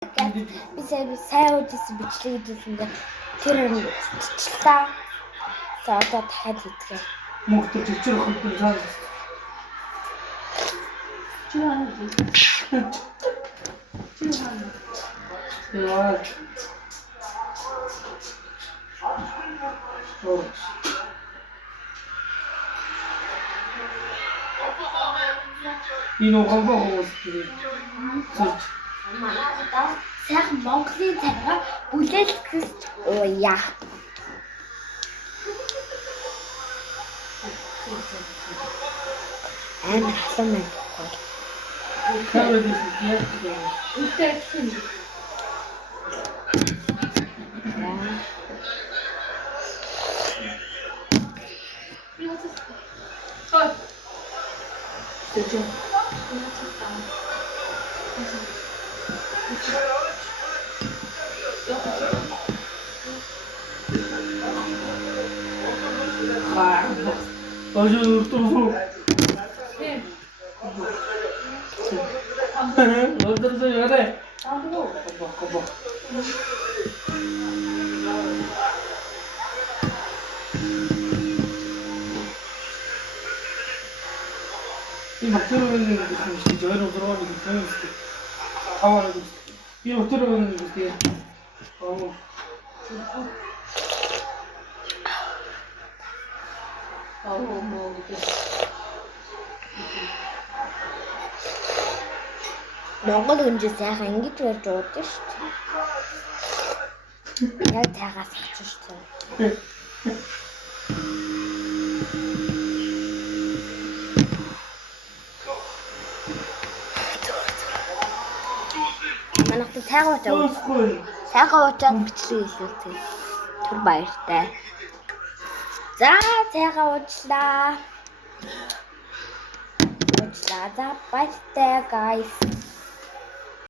Би сайн үдсэн бичлэг хийсэн тэр чичлээ. За одоо дахиад хийлээ. Мөхтөр чичэр хөлбөр заа. Чи яа. Яа. Энэ гомбо хоолтой. Манайхаа сайхан Монголын цагаа бүлээлтгэж ууя. Амар халуун байна. Камерад яах вэ? Үнтэй гэсэн юм. Ой. Тэжээ. Ожоо үртүрсүү. Үртүрсүү яарэ. Кобо. 이 막대로는 무슨 저희로 들어가면 되는 거 가와라고 이 막대로는 이렇게 뭐 Монгол үнжил сайхан ингэж барьж уудсан шүү дээ. Яг тагаас авчих шүү дээ. Манайхад сайхан уучаад бичлэг хийлээ. Тэр баяртай. За сайхан уучлаа. За баяртай guys.